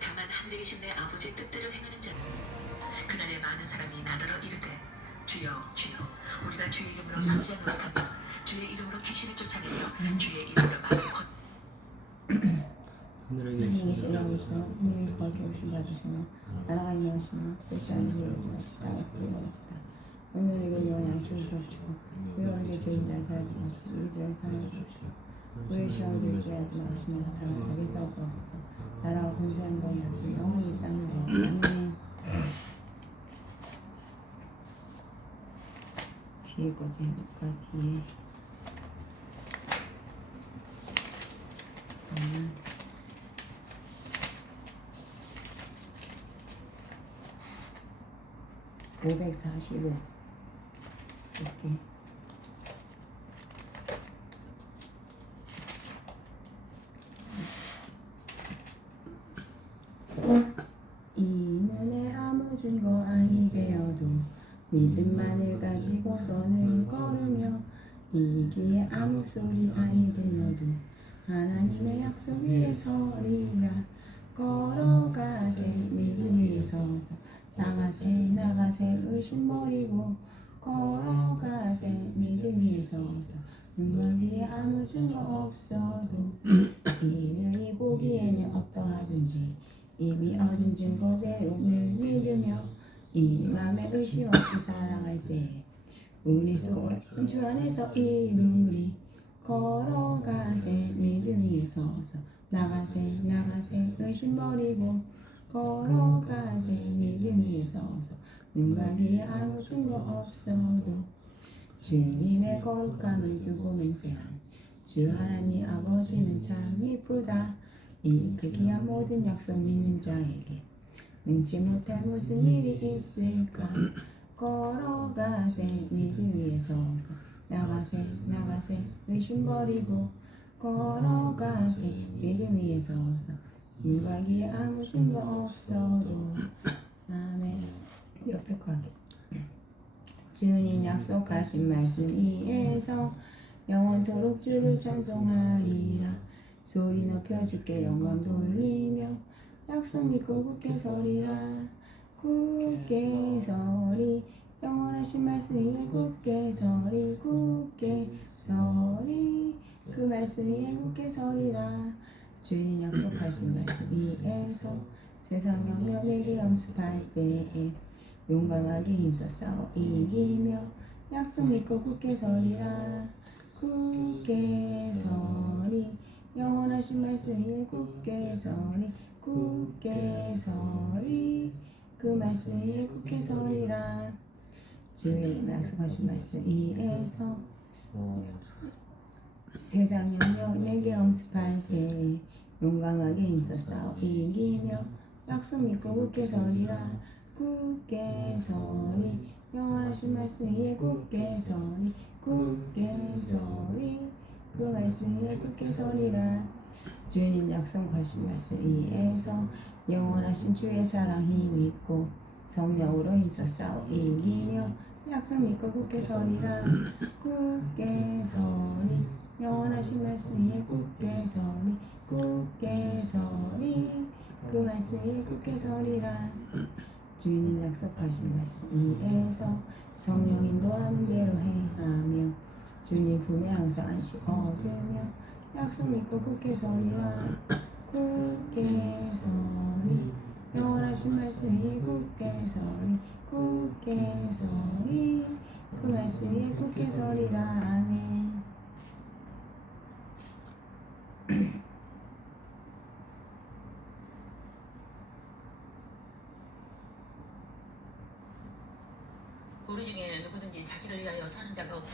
다만 하늘에 계신 내 아버지의 뜻대로 행하는 자. 그날에 많은 사람이 나더러 이르되 주여 주여 우리가 주의 이름으로 선지자 노릇하며 주의 이름으로 귀신을 쫓아내며 주의 이름으로 많은 권 하늘에 계신 아버지여 하늘이 거룩히 오신 받으시며 나라가 임하시며 뜻이 하늘에 이루어지듯이 땅에서 이루어지다. 오늘에게 영원 양식을 주옵시고 우리에게 죄인 날 사하지 마시고 우리들을 사하지 주옵시고 우리를 시험에 들게 하지 마시며 다만 악에서 구하옵소서. 나라와 권세한 것이 없으니 영원히 쌓느니라. 아멘. 뒤에 거지 해볼까? 뒤에 잠깐만. 545 이렇게 이 눈에 아무 증거 아니 되어도 믿음만을 가지고 선을 걸으며 이 귀에 아무 소리 아니 들려도 하나님의 약속 위에 서리라. 걸어가세 믿음 위에 서서 나가세 나가세 의심 버리고 걸어가세 믿음 위에 서서 눈과 위에 아무 증거 없어도 이 눈이 보기에는 어떠하든지 이미 얻은 증거대로 늘 믿으며 이 맘에 의심 없이 살아갈 때 우리 소원은 주 안에서 이루리. 걸어가세 믿음 위에 서서 나가세 나가세 의심 버리고 걸어가세 믿음 위에 서서 눈과 귀에 아무 증거 없어도 주님의 거룩함을 두고 맹세한 주 하나님 아버지는 참 이쁘다. 이 그 귀한 모든 약속 믿는 자에게 능치 못할 무슨 일이 있을까. 걸어가세 믿음 위에 서서 나가세 나가세 의심 버리고 걸어가세 믿음 위에 서서 눈과 귀에 아무 증거 없어도 아멘. 옆에 거 하게. 주님 약속하신 말씀 위에서 영원토록 주를 찬송하리라. 소리 높여 주께 영광 돌리며 약속 믿고 굳게 서리라. 굳게 서리 영원하신 말씀 위에 굳게 서리 굳게 서리 그 말씀 위에 굳게 서리라. 주님 약속하신 말씀 위에서 세상 영역 내게 연습할 때에 용감하게 힘써 싸워 이기며 약속 믿고 굳게 서리라. 굳게 서리 영원하신 말씀 위에 굳게 서리 굳게 서리 그 말씀 위에 굳게 서리라. 주님 약속하신 말씀 위에서 세상 영역 내게 엄습할 때 용감하게 힘써 싸워 이기며 약속 믿고 굳게 서리라. 굳게 서리 영원하신 말씀 위에 굳게 서리 굳게 서리 그 말씀 위에 굳게 서리라. 주님 약속하신 말씀 위에서 영원하신 주의 사랑 힘있고 성령으로 힘써 싸워 이기며 약속 믿고 굳게 서리라. 굳게 서리 영원하신 말씀 위에 굳게 서리 굳게 서리 그 말씀 위에 굳게 서리라. 주님 약속하신 말씀 위에서 성령 인도하는 대로 행하며 주님 품에 항상 안식 얻으며 약속 믿고 굳게 서리라. 굳게 서리 영원하신 말씀 위에 굳게 서리 굳게 서리 그 말씀 위에 굳게 서리라. 아멘. 우리 중에 누구든지 자기를 위하여 사는 자가 없고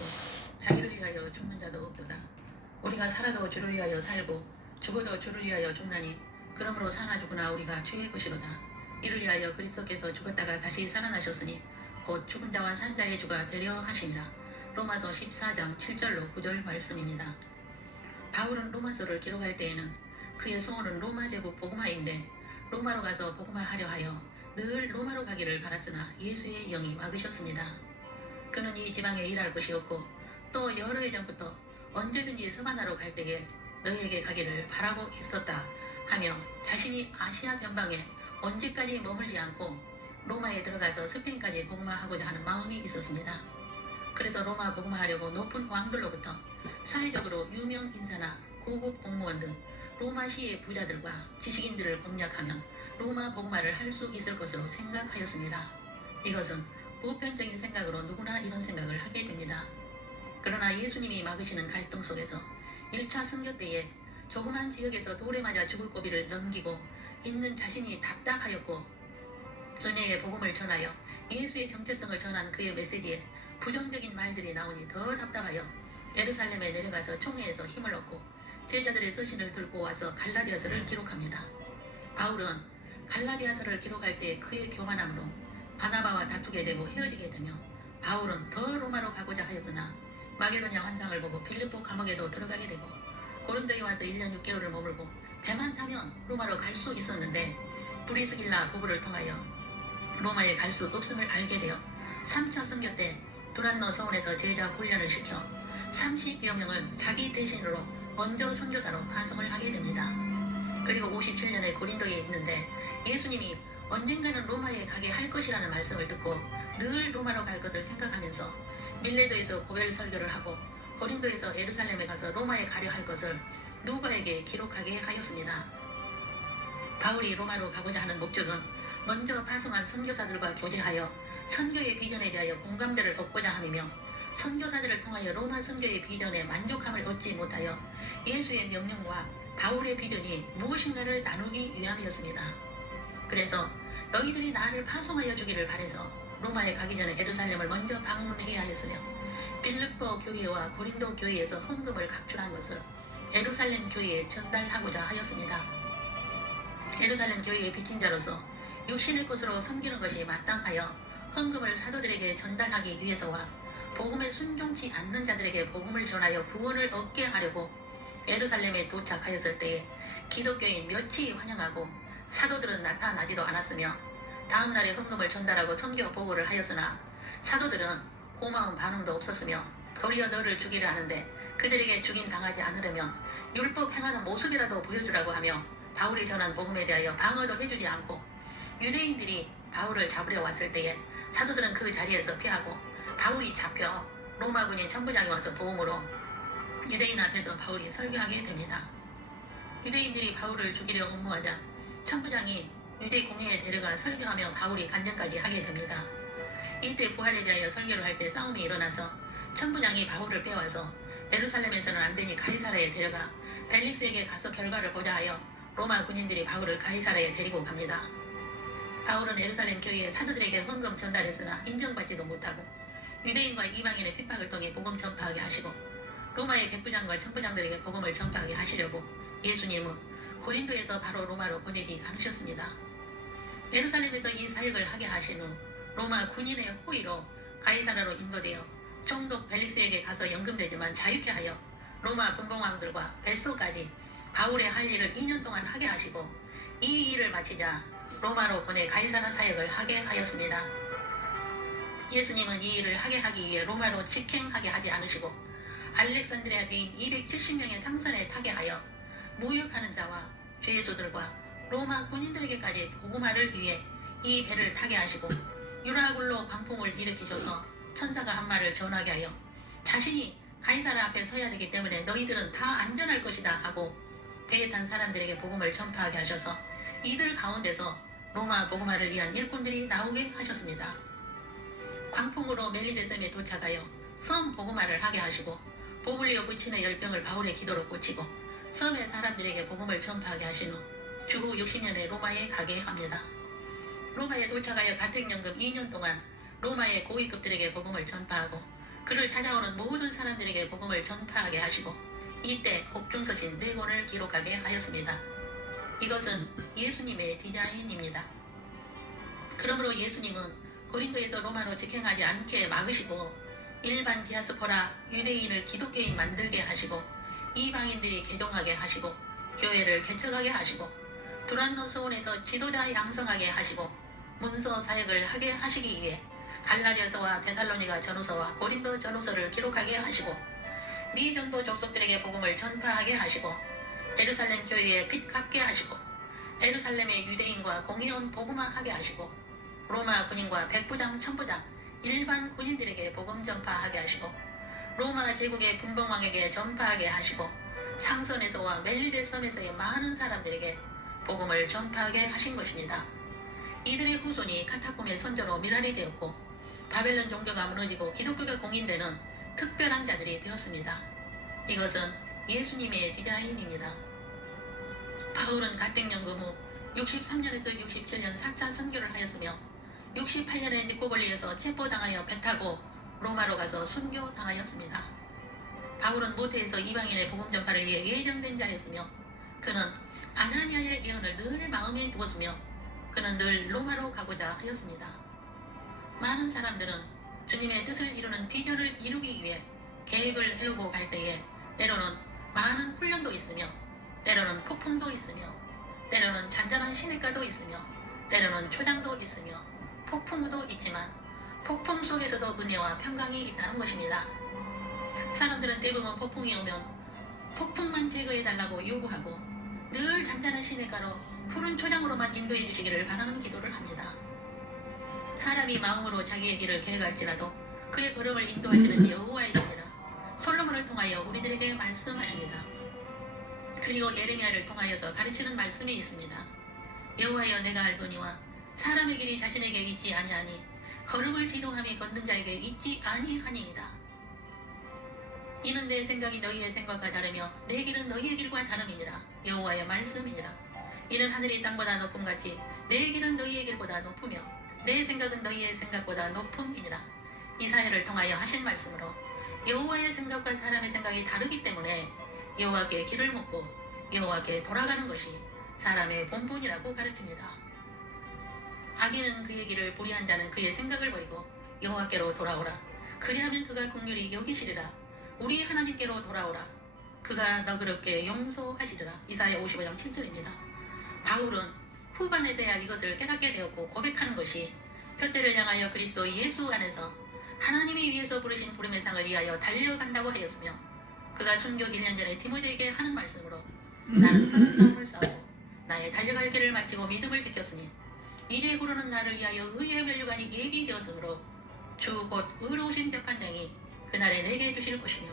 자기를 위하여 죽는 자도 없도다. 우리가 살아도 주를 위하여 살고 죽어도 주를 위하여 죽나니 그러므로 사나 죽으나 우리가 주의 것이로다. 이를 위하여 그리스도께서 죽었다가 다시 살아나셨으니 곧 죽은 자와 산 자의 주가 되려 하시니라. 로마서 14장 7절로 9절 말씀입니다. 바울은 로마서를 기록할 때에는 그의 소원은 로마 제국 복음화인데 로마로 가서 복음화하려 하여 늘 로마로 가기를 바랐으나 예수의 영이 막으셨습니다. 그는 이 지방에 일할 곳이 없고 또 여러 해 전부터 언제든지 서바나로 갈 때에 너희에게 가기를 바라고 있었다 하며 자신이 아시아 변방에 언제까지 머물지 않고 로마에 들어가서 스페인까지 복음화하고자 하는 마음이 있었습니다. 그래서 로마 복음화하려고 높은 왕들로부터 사회적으로 유명 인사나 고급 공무원 등 로마시의 부자들과 지식인들을 공략하면 로마 복음화를 할 수 있을 것으로 생각하였습니다. 이것은 보편적인 생각으로 누구나 이런 생각을 하게 됩니다. 그러나 예수님이 막으시는 갈등 속에서 1차 선교 때에 조그만 지역에서 돌에 맞아 죽을 고비를 넘기고 있는 자신이 답답하였고 은혜의 복음을 전하여 예수의 정체성을 전한 그의 메시지에 부정적인 말들이 나오니 더 답답하여 예루살렘에 내려가서 총회에서 힘을 얻고 제자들의 서신을 들고 와서 갈라디아서를 기록합니다. 바울은 갈라디아서를 기록할 때 그의 교만함으로 바나바와 다투게 되고 헤어지게 되며 바울은 더 로마로 가고자 하였으나 마게도냐 환상을 보고 빌립보 감옥에도 들어가게 되고 고린도에 와서 1년 6개월을 머물고 배만 타면 로마로 갈 수 있었는데 브리스길라 부부를 통하여 로마에 갈 수 없음을 알게 되어 3차 선교 때 두란노 서원에서 제자 훈련을 시켜 30여 명을 자기 대신으로 먼저 선교사로 파송을 하게 됩니다. 그리고 57년에 고린도에 있는데 예수님이 언젠가는 로마에 가게 할 것이라는 말씀을 듣고 늘 로마로 갈 것을 생각하면서 밀레도에서 고별 설교를 하고 고린도에서 예루살렘에 가서 로마에 가려 할 것을 누가에게 기록하게 하였습니다. 바울이 로마로 가고자 하는 목적은 먼저 파송한 선교사들과 교제하여 선교의 비전에 대하여 공감대를 얻고자 함이며 선교사들을 통하여 로마 선교의 비전에 만족함을 얻지 못하여 예수의 명령과 바울의 비전이 무엇인가를 나누기 위함이었습니다. 그래서 너희들이 나를 파송하여 주기를 바래서 로마에 가기 전에 예루살렘을 먼저 방문해야 하였으며 빌립보 교회와 고린도 교회에서 헌금을 각출한 것을 예루살렘 교회에 전달하고자 하였습니다. 예루살렘 교회의 빚진 자로서 육신의 것으로 섬기는 것이 마땅하여 헌금을 사도들에게 전달하기 위해서와 복음에 순종치 않는 자들에게 복음을 전하여 구원을 얻게 하려고 예루살렘에 도착하였을 때에 기독교인 몇이 환영하고 사도들은 나타나지도 않았으며 다음날에 헌금을 전달하고 선교 보고를 하였으나 사도들은 고마운 반응도 없었으며 도리어 너를 죽이려 하는데 그들에게 죽임 당하지 않으려면 율법 행하는 모습이라도 보여주라고 하며 바울이 전한 복음에 대하여 방어도 해주지 않고 유대인들이 바울을 잡으려 왔을 때에 사도들은 그 자리에서 피하고 바울이 잡혀 로마 군인 천부장이 와서 도움으로 유대인 앞에서 바울이 설교하게 됩니다. 유대인들이 바울을 죽이려 음모하자 천부장이 유대 공회에 데려가 설교하며 바울이 간증까지 하게 됩니다. 이때 부활에 대하여 설교를 할 때 싸움이 일어나서 천부장이 바울을 빼와서 예루살렘에서는 안되니 가이사라에 데려가 벨릭스에게 가서 결과를 보자 하여 로마 군인들이 바울을 가이사라에 데리고 갑니다. 바울은 예루살렘 교회에 사도들에게 헌금 전달했으나 인정받지도 못하고 유대인과 이방인의 핍박을 통해 복음 전파하게 하시고 로마의 백부장과 천부장들에게 복음을 전파하게 하시려고 예수님은 고린도에서 바로 로마로 보내지 않으셨습니다. 예루살렘에서 이 사역을 하게 하신 후 로마 군인의 호의로 가이사라로 인도되어 총독 벨릭스에게 가서 연금되지만 자유케 하여 로마 분봉왕들과 벨소까지 바울의 할 일을 2년 동안 하게 하시고 이 일을 마치자 로마로 보내 가이사라 사역을 하게 하였습니다. 예수님은 이 일을 하게 하기 위해 로마로 직행하게 하지 않으시고 알렉산드리아 배인 270명의 상선에 타게 하여 무역하는 자와 죄수들과 로마 군인들에게까지 복음화를 위해 이 배를 타게 하시고 유라굴로 광풍을 일으키셔서 천사가 한 말을 전하게 하여 자신이 가이사라 앞에 서야 되기 때문에 너희들은 다 안전할 것이다 하고 배에 탄 사람들에게 복음을 전파하게 하셔서 이들 가운데서 로마 복음화를 위한 일꾼들이 나오게 하셨습니다. 광풍으로 멜리데셈에 도착하여 섬 복음화를 하게 하시고 보블리오 부친의 열병을 바울의 기도로 고치고 섬의 사람들에게 복음을 전파하게 하신 후 주후 60년에 로마에 가게 합니다. 로마에 도착하여 가택연금 2년 동안 로마의 고위급들에게 복음을 전파하고 그를 찾아오는 모든 사람들에게 복음을 전파하게 하시고 이때 옥중서신 4권을 기록하게 하였습니다. 이것은 예수님의 디자인입니다. 그러므로 예수님은 고린도에서 로마로 직행하지 않게 막으시고 일반 디아스포라 유대인을 기독교인 만들게 하시고 이방인들이 개종하게 하시고 교회를 개척하게 하시고 두란노 서원에서 지도자 양성하게 하시고 문서 사역을 하게 하시기 위해 갈라디아서와 데살로니가 전후서와 고린도 전후서를 기록하게 하시고 미전도 족속들에게 복음을 전파하게 하시고 예루살렘 교회에 빛 갚게 하시고 예루살렘의 유대인과 공의원 복음화하게 하시고 로마 군인과 백부장 천부장 일반 군인들에게 복음 전파하게 하시고 로마 제국의 분봉왕에게 전파하게 하시고 상선에서와 멜리베 섬에서의 많은 사람들에게 복음을 전파하게 하신 것입니다. 이들의 후손이 카타콤의 선조로 밀환이 되었고 바벨론 종교가 무너지고 기독교가 공인되는 특별한 자들이 되었습니다. 이것은 예수님의 디자인입니다. 바울은 가택연금 후 63년에서 67년 4차 선교를 하였으며 68년에 니코볼리에서 체포당하여 배 타고 로마로 가서 순교당하였습니다. 바울은 모태에서 이방인의 복음 전파를 위해 예정된 자였으며 그는 아나니아의 예언을 늘 마음에 두었으며 그는 늘 로마로 가고자 하였습니다. 많은 사람들은 주님의 뜻을 이루는 비전을 이루기 위해 계획을 세우고 갈 때에 때로는 많은 훈련도 있으며 때로는 폭풍도 있으며 때로는 잔잔한 시냇가도 있으며 때로는 초장도 있으며 폭풍우도 있지만 폭풍 속에서도 은혜와 평강이 있다는 것입니다. 사람들은 대부분 폭풍이 오면 폭풍만 제거해달라고 요구하고 늘 잔잔한 시냇가로 푸른 초장으로만 인도해 주시기를 바라는 기도를 합니다. 사람이 마음으로 자기의 길을 계획할지라도 그의 걸음을 인도하시는 여호와이시니라. 솔로몬을 통하여 우리들에게 말씀하십니다. 그리고 예레미야를 통하여서 가르치는 말씀이 있습니다. 여호와여 내가 알거니와 사람의 길이 자신에게 있지 아니하니 걸음을 지도함이 걷는 자에게 있지 아니하니이다. 이는 내 생각이 너희의 생각과 다르며 내 길은 너희의 길과 다름이니라. 여호와의 말씀이니라. 이는 하늘이 땅보다 높음같이 내 길은 너희의 길보다 높으며 내 생각은 너희의 생각보다 높음이니라. 이사야를 통하여 하신 말씀으로 여호와의 생각과 사람의 생각이 다르기 때문에 여호와께 길을 묻고 여호와께 돌아가는 것이 사람의 본분이라고 가르칩니다. 악인은 그의 길을 불의한 자는 그의 생각을 버리고 여호와께로 돌아오라. 그리하면 그가 긍휼히 여기시리라. 우리 하나님께로 돌아오라. 그가 너그럽게 용서하시리라. 이사야 55장 7절입니다. 바울은 후반에서야 이것을 깨닫게 되었고 고백하는 것이 표대를 향하여 그리스도 예수 안에서 하나님이 위해서 부르신 부름의 상을 위하여 달려간다고 하였으며 그가 순교 1년 전에 디모데에게 하는 말씀으로 나는 선한 싸움을 싸우고 나의 달려갈 길을 마치고 믿음을 지켰으니 이제 후로는 나를 위하여 의의 면류관이 예비되었으므로 주 곧 의로우신 재판장이 그날에 내게 주실 것이며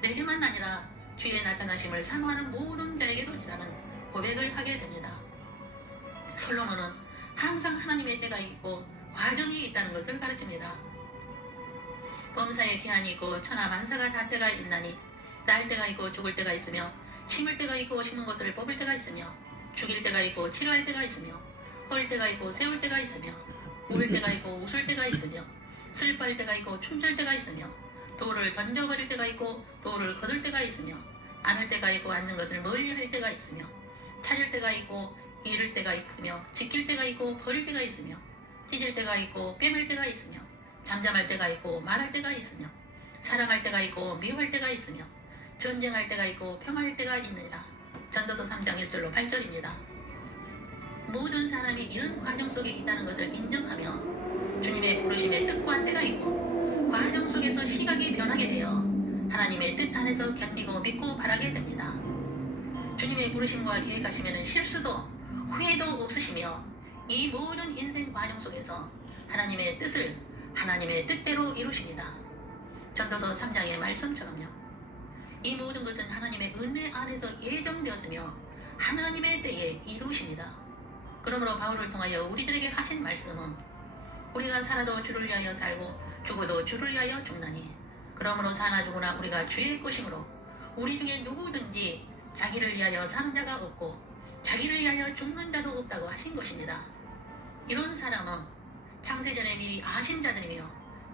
내게만 아니라 주의 나타나심을 사모하는 모든 자에게도니라는 고백을 하게 됩니다. 솔로몬은 항상 하나님의 때가 있고 과정이 있다는 것을 가르칩니다. 범사에 기한이 있고 천하 만사가 다 때가 있나니 날 때가 있고 죽을 때가 있으며 심을 때가 있고 심은 것을 뽑을 때가 있으며 죽일 때가 있고 치료할 때가 있으며 헐 때가 있고 세울 때가 있으며 울 때가 있고 웃을 때가 있으며 슬퍼할 때가 있고 춤출 때가 있으며 돌을 던져버릴 때가 있고 돌을 거둘 때가 있으며 안을 때가 있고 앉는 것을 멀리할 때가 있으며 찾을 때가 있고 잃을 때가 있으며 지킬 때가 있고 버릴 때가 있으며 찢을 때가 있고 꿰맬 때가 있으며 잠잠할 때가 있고 말할 때가 있으며 사랑할 때가 있고 미워할 때가 있으며 전쟁할 때가 있고 평화할 때가 있느니라. 전도서 3장 1절로 8절입니다. 모든 사람이 이런 과정 속에 있다는 것을 인정하며 주님의 부르심의 뜻과 때가 있고 과정 속에서 시각이 변하게 되어 하나님의 뜻 안에서 견디고 믿고 바라게 됩니다. 주님의 부르심과 계획하시면 실수도 후회도 없으시며 이 모든 인생 과정 속에서 하나님의 뜻을 하나님의 뜻대로 이루십니다. 전도서 3장의 말씀처럼요. 이 모든 것은 하나님의 은혜 안에서 예정되었으며 하나님의 때에 이루십니다. 그러므로 바울을 통하여 우리들에게 하신 말씀은 우리가 살아도 주를 위하여 살고 죽어도 주를 위하여 죽나니 그러므로 사나 죽으나 우리가 주의 것이므로 우리 중에 누구든지 자기를 위하여 사는 자가 없고 자기를 위하여 죽는 자도 없다고 하신 것입니다. 이런 사람은 창세전에 미리 아신 자들이며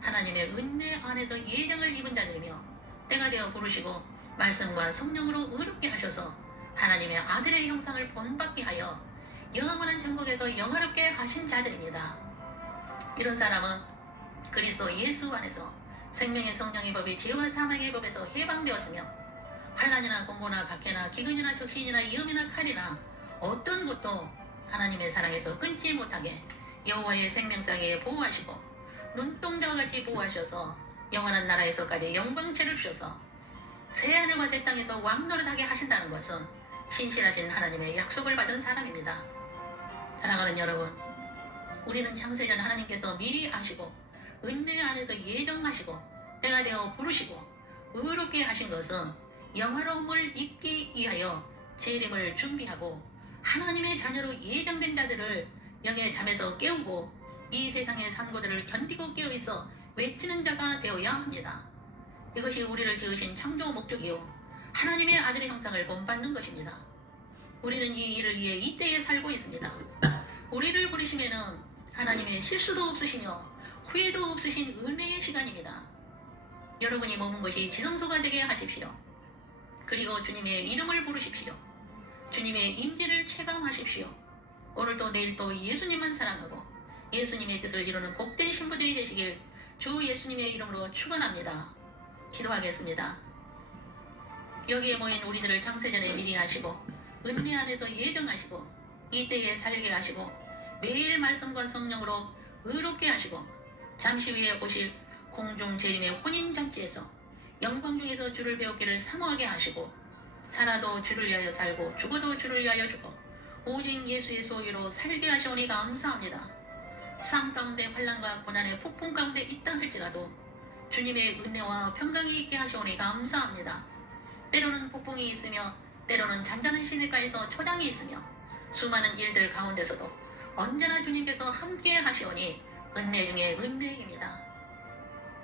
하나님의 은혜 안에서 예정을 입은 자들이며 때가 되어 부르시고 말씀과 성령으로 의롭게 하셔서 하나님의 아들의 형상을 본받게 하여 영원한 천국에서 영화롭게 하신 자들입니다. 이런 사람은 그리스도 예수 안에서 생명의 성령의 법이 죄와 사망의 법에서 해방되었으며 환난이나 공고나 박해나 기근이나 적신이나 위험이나 칼이나 어떤 것도 하나님의 사랑에서 끊지 못하게 여호와의 생명상에 보호하시고 눈동자와 같이 보호하셔서 영원한 나라에서까지 영광체를 주셔서 새하늘과 새 땅에서 왕노릇하게 하신다는 것은 신실하신 하나님의 약속을 받은 사람입니다. 사랑하는 여러분, 우리는 창세전 하나님께서 미리 아시고 은혜 안에서 예정하시고 때가 되어 부르시고 의롭게 하신 것은 영화로움을 입기 위하여 재림을 준비하고 하나님의 자녀로 예정된 자들을 영의 잠에서 깨우고 이 세상의 산고들을 견디고 깨어있어 외치는 자가 되어야 합니다. 이것이 우리를 지으신 창조 목적이요 하나님의 아들의 형상을 본받는 것입니다. 우리는 이 일을 위해 이 때에 살고 있습니다. 우리를 부르시면은 하나님의 실수도 없으시며 후회도 없으신 은혜의 시간입니다. 여러분이 머문 것이 지성소가 되게 하십시오. 그리고 주님의 이름을 부르십시오. 주님의 임재를 체감하십시오. 오늘도 내일도 예수님만 사랑하고 예수님의 뜻을 이루는 복된 신부들이 되시길 주 예수님의 이름으로 축원합니다. 기도하겠습니다. 여기에 모인 우리들을 창세전에 미리 하시고 은혜 안에서 예정하시고 이때에 살게 하시고 매일 말씀과 성령으로 의롭게 하시고 잠시 후에 오실 공중 재림의 혼인잔치에서 영광 중에서 주를 배우기를 사모하게 하시고 살아도 주를 위하여 살고 죽어도 주를 위하여 죽어 오직 예수의 소유로 살게 하시오니 감사합니다. 삶 가운데 환난과 고난의 폭풍 가운데 있다 할지라도 주님의 은혜와 평강이 있게 하시오니 감사합니다. 때로는 폭풍이 있으며 때로는 잔잔한 시내가에서 초장이 있으며 수많은 일들 가운데서도 언제나 주님께서 함께 하시오니 은혜 중에 은혜입니다.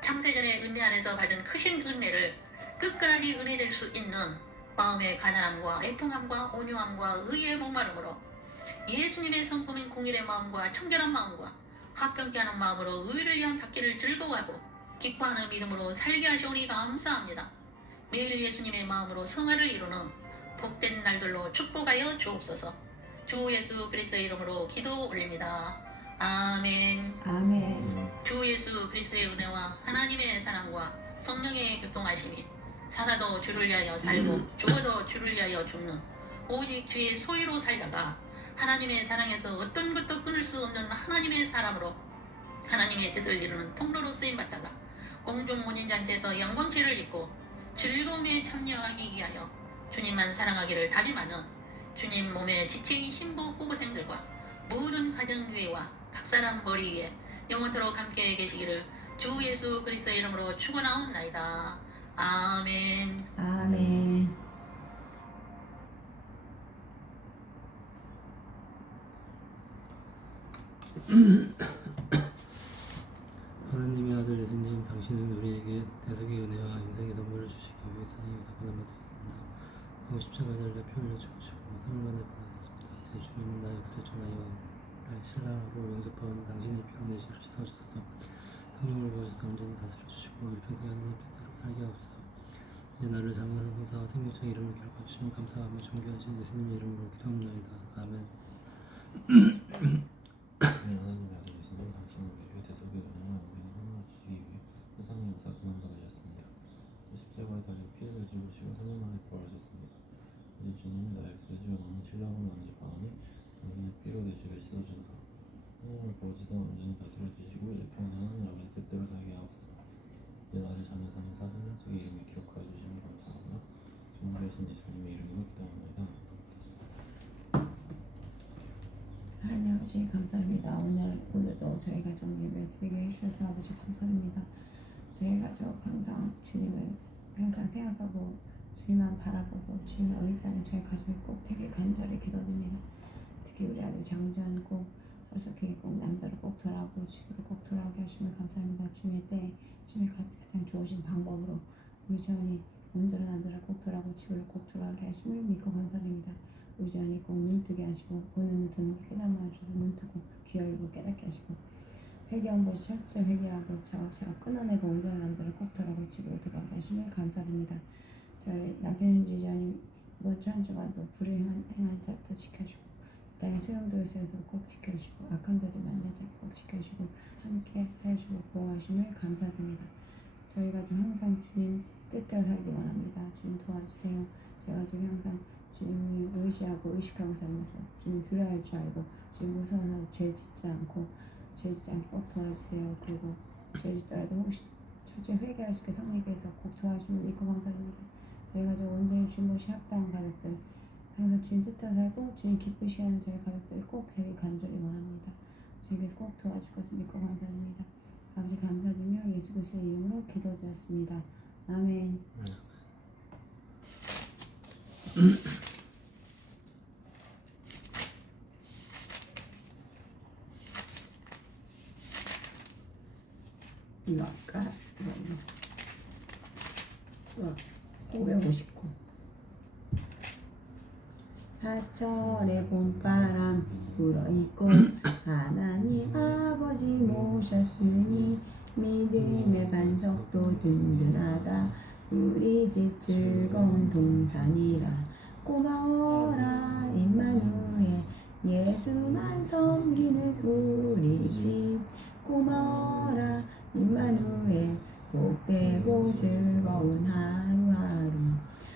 창세전의 은혜 안에서 받은 크신 은혜를 끝까지 은혜될 수 있는 마음의 가난함과 애통함과 온유함과 의의 목마름으로 예수님의 성품인 공일의 마음과 청결한 마음과 합병케 하는 마음으로 의를 위한 받기를 즐거워하고 기뻐하는 믿음으로 살게 하시오니 감사합니다. 매일 예수님의 마음으로 성화를 이루는 복된 날들로 축복하여 주옵소서. 주 예수 그리스도의 이름으로 기도 올립니다. 아멘. 아멘. 주 예수 그리스도의 은혜와 하나님의 사랑과 성령의 교통하심이 살아도 주를 위하여 살고 죽어도 주를 위하여 죽는 오직 주의 소유로 살다가 하나님의 사랑에서 어떤 것도 끊을 수 없는 하나님의 사람으로 하나님의 뜻을 이루는 통로로 쓰임받다가 공중 혼인잔치에서 영광체를 입고 즐거움에 참여하기 위하여 주님만 사랑하기를 다짐하는 주님 몸에 지체인 신부 후보생들과 모든 가정 위에와 각 사람 머리 위에 영원토록 함께 계시기를 주 예수 그리스도의 이름으로 축원하옵나이다. 아멘. 아멘. 하나님의 아들 예수님, 당신은 우리에게 대속의 은혜와 인생의 선물을 주시기 위해서 세상에서 고난받았습니다. 그리고 십자가에 달려 피 흘려 죽으시고 사흘만에 부활하셨습니다. 제 주님은 나의 것을 전하여 나의 신랑하고 용서하는 당신의 피로 내 죄를 씻어주소서. 성령을 부어주셔서 온전히 다스려 주시고 우리 평생 하나님 뜻대로 살게 하옵소서. 이제 나를 장하는 호사와 생명책 이름을 기록해 주시면 감사하며 존귀하신 예수님의 이름으로 기도합나이다. 아멘. 하나님의 아들 예수님, 당신은 우리에게 대속의 은혜와 우리의 선물을 주시기 위해 세상의 역사 고난받으셨습니다. 십자가에 달려 피를 죽으시고 3년 만에 부활하셨습니다. 이제 주님은 나의 것을 주어나는 신랑으로 나는 바오니 당신의 피로 내 죄를 씻어주소서. 성령을 부어주셔서 온전히 다스려 주시고 일평생은 아버지 뜻대로 살게 하옵소서. 이제 나를 잠에 사는 사도명책의 이름을 기록하여 주시면 감사하며 존귀하신 예수님의 이름으로 기도합니다. 하나님 아버지 감사합니다. 오늘도 저희 가정 예배 드리게 해주셔서 아버지 감사합니다. 저희 가족 항상 주님을 항상 생각하고 주님만 바라보고 주님을 의지하는 저희 가족이 꼭 되게 간절히 기도드립니다. 특히 우리 아들 장주환 꼭 어떻게 꼭 남자로 꼭 돌아오고 집으로 꼭 돌아오게 하시면 감사합니다. 주님의 때 주님의 가장 좋으신 방법으로 우리 자원이 온전한 남자를 꼭 돌아오고 집으로 꼭 돌아오게 하심을 믿고 감사드립니다. 우리 자원이 꼭 눈뜨게 하시고 보는 눈 뜨는 깨닫는 주고 눈 뜨고 귀 열고 깨닫게 하시고 회개한 것이 철저히 회개하고 차곡차곡 끊어내고 온전한 남자를 꼭 돌아오고 집으로 돌아오게 하심을 감사드립니다. 저희 남편 주자님 이번 주 한 주간도 불행한 자도 지켜주고 땅의 소용돌이에서 꼭 지켜주시고 악한 자들 만나지 않게 꼭 지켜주시고 함께 해주고 보호하심을 감사드립니다. 저희 가족 항상 주님 뜻대로 살기 원합니다. 주님 도와주세요. 저희 가족이 항상 주님 의지하고 의식하고 살면서 주님 두려워할 줄 알고 주님 무서워서 죄 짓지 않게 꼭 도와주세요. 그리고 죄 짓더라도 혹시 철저히 회개할 수 있게 성령께서 꼭 도와주시면 믿고 감사드립니다. 저희 가족 온전히 주님이 합당한 가족들 항상 주님 뜻대로 살고 주님 기쁘시게 하는 저희 가족들이 꼭 되길 간절히 원합니다. 주님께서 꼭 도와줄 것을 믿고 감사드립니다. 아버지 감사드리며 예수 그리스도의 이름으로 기도드렸습니다. 아멘. 이거 아까 이거 559 사철의 봄바람 불어있고 하나님 아버지 모셨으니 믿음의 반석도 든든하다. 우리 집 즐거운 동산이라. 고마워라 임마누엘 예수만 섬기는 우리 집. 고마워라 임마누엘 복되고 즐거운 하루하루.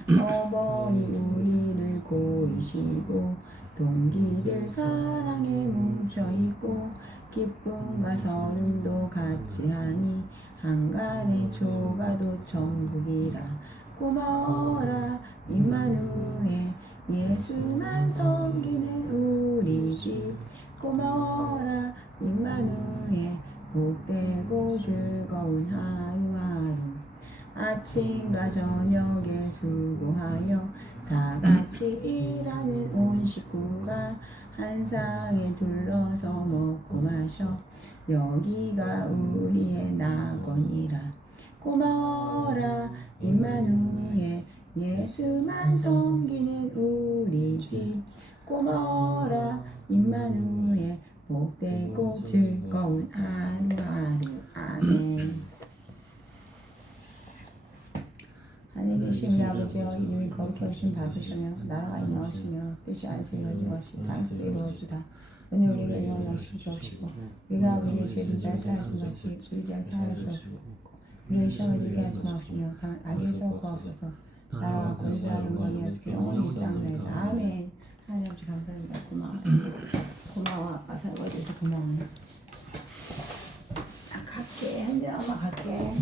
어버이 우리를 고이시고 동기들 사랑에 뭉쳐있고 기쁨과 서름도 같이 하니 한간의 조가도 천국이라. 고마워라 임마누엘 예수만 섬기는 우리 집. 고마워라 임마누엘 복되고 즐거운 하루하루. 아침과 저녁에 수고하여 다같이 일하는 온 식구가 한 상에 둘러서 먹고 마셔 여기가 우리의 낙원이라. 고마워라 임마누엘 예수만 섬기는 우리 집. 고마워라 임마누엘 복되고 즐거운 하루하루. 아멘. 하늘에 계신 우리 아버지여 이름이 거룩히 여기심 받으시며 나라가 임하시며 뜻이 안에서 이루어진 것이 땅에서도 이루어지다. 오늘 우리에게 일용할 양식을 주옵시고 우리가 우리의 죄진 자를 사하신 것이 우리 죄를 사하여 주옵시고 우리를 시험에 들게 하지 마옵시며 다만 악에서 구하옵소서. 나라와 권세와 영광이 어떻게 영원히 있사옵나이다. 아멘. 하나님 아버지 감사합니다. 고마워요. 고마워. 아빠 설거지해서 고마워요. 갈게. 현재 엄마 갈게.